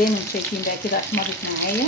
زي ما انتم شايفين بقى كده احمرت معايا.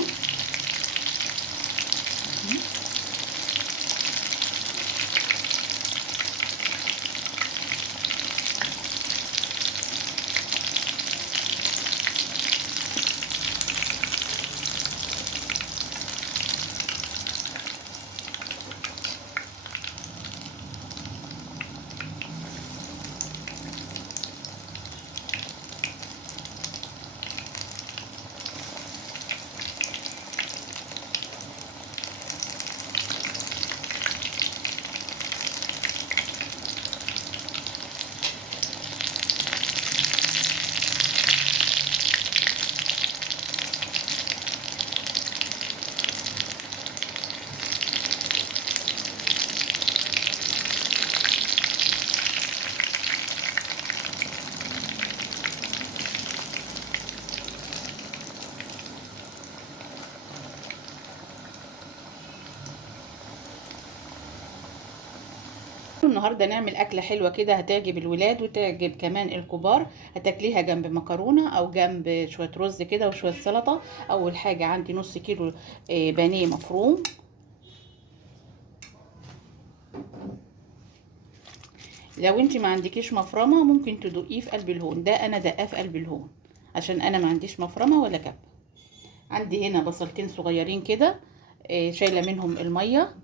النهارده نعمل اكله حلوه كده هتعجب الولاد وتعجب كمان الكبار. هتاكليها جنب مكرونه او جنب شويه رز كده وشويه سلطه. اول حاجه عندي نص كيلو بانيه مفروم. لو انت ما عندكيش مفرمه ممكن تدقيه في قلب الهون، ده انا دقاه في قلب الهون عشان انا ما عنديش مفرمه ولا كب. عندي هنا بصلتين صغيرين كده شايله منهم الميه.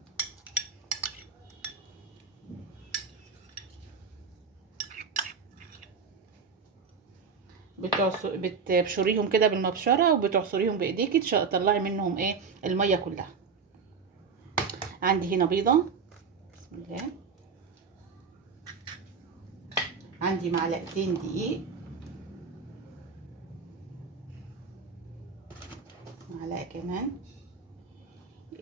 بتبشريهم كده بالمبشره وبتعصريهم بايديكي تطلعي منهم الميه كلها. عندي هنا بيضه، بسم الله. عندي معلقتين دقيق، معلقه كمان.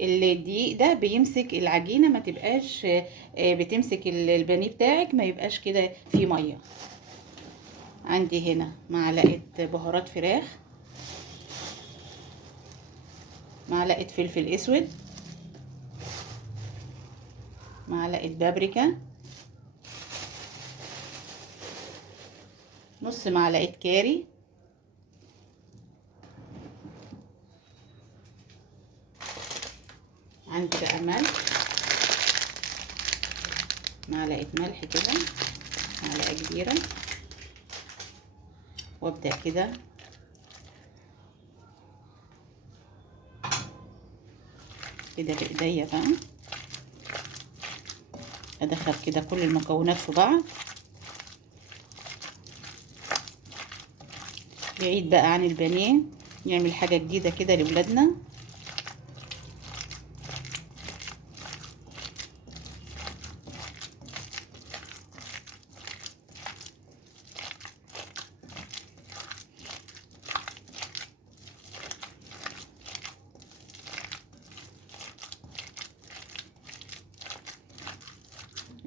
الدقيق ده بيمسك العجينه ما تبقاش بتمسك البانيه بتاعك ما يبقاش كده فيه ميه. عندي هنا معلقه بهارات فراخ، معلقه فلفل اسود، معلقه بابريكا، نص معلقه كاري، عندي بقى ملح، معلقه ملح كده، معلقه كبيره. وابدا كده بايديا بقى ادخل كده كل المكونات في بعض. بعيد بقى عن البانيه، نعمل حاجه جديده كده لاولادنا.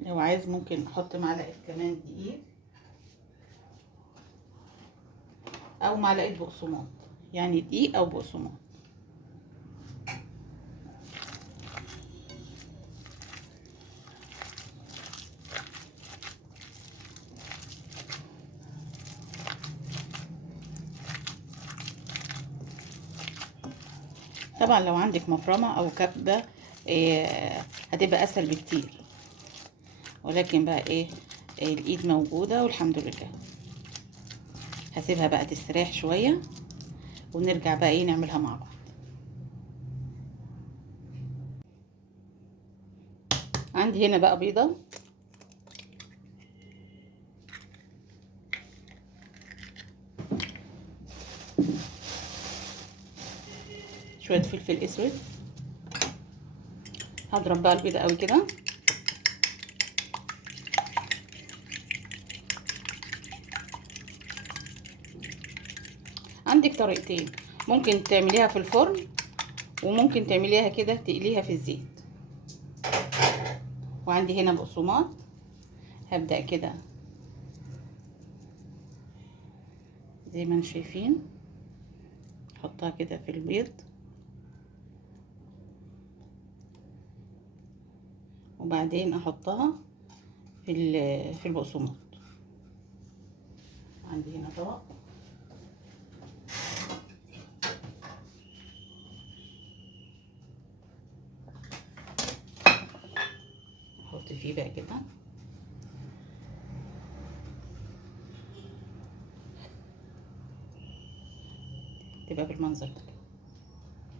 لو عايز ممكن احط معلقه كمان دقيق او معلقه بقسماط، يعني دقيق او بقسماط. طبعا لو عندك مفرمه او كبه هتبقى اسهل بكتير، ولكن بقى الايد موجوده والحمد لله. هسيبها بقى تستريح شويه ونرجع بقى نعملها مع بعض. عندي هنا بقى بيضه، شويه فلفل اسود. هضرب بقى البيضه قوي كده. عندك طريقتين، ممكن تعمليها في الفرن وممكن تعمليها كده تقليها في الزيت. وعندي هنا بقسماط، هبدأ كده زي ما انتم شايفين احطها كده في البيض وبعدين احطها في البقسماط. عندي هنا طبق نحط فيه بقى كده. تبقى بالمنظر ده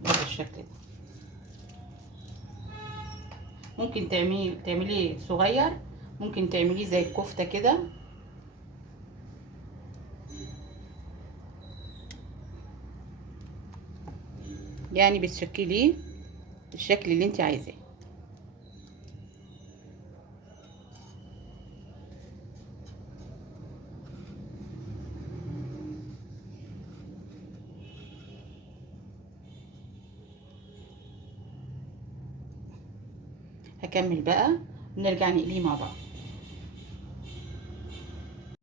كده، بالشكل ده. ممكن تعمليه صغير، ممكن تعمليه زي الكفتة كده. يعني بتشكليه بالشكل اللي انت عايزاه. هكمل بقى ونرجع نقليه مع بعض.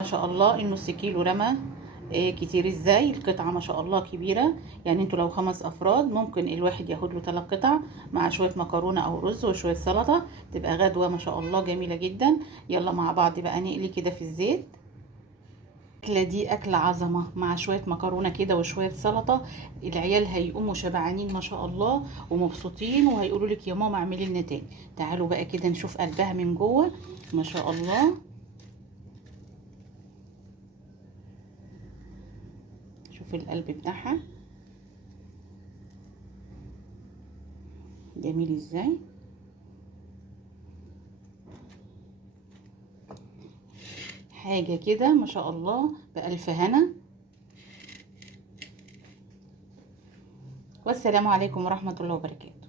ما شاء الله النص كيلو رمى. كتير ازاي؟ القطعة ما شاء الله كبيرة. يعني انتوا لو 5 افراد ممكن الواحد ياخد له 3 قطع مع شوية مكرونة او رز وشوية سلطة، تبقى غدوة ما شاء الله جميلة جدا. يلا مع بعض بقى نقلي كده في الزيت. الأكلة دي أكلة عظمة مع شوية مكرونة كده وشوية سلطة. العيال هيقوموا شبعانين ما شاء الله ومبسوطين، وهيقولوا لك يا ماما اعملي لنا تاني. تعالوا بقى كده نشوف قلبها من جوه ما شاء الله. شوف القلب بتاعها جميل ازاي. حاجة كده ما شاء الله بألف هنا. والسلام عليكم ورحمة الله وبركاته.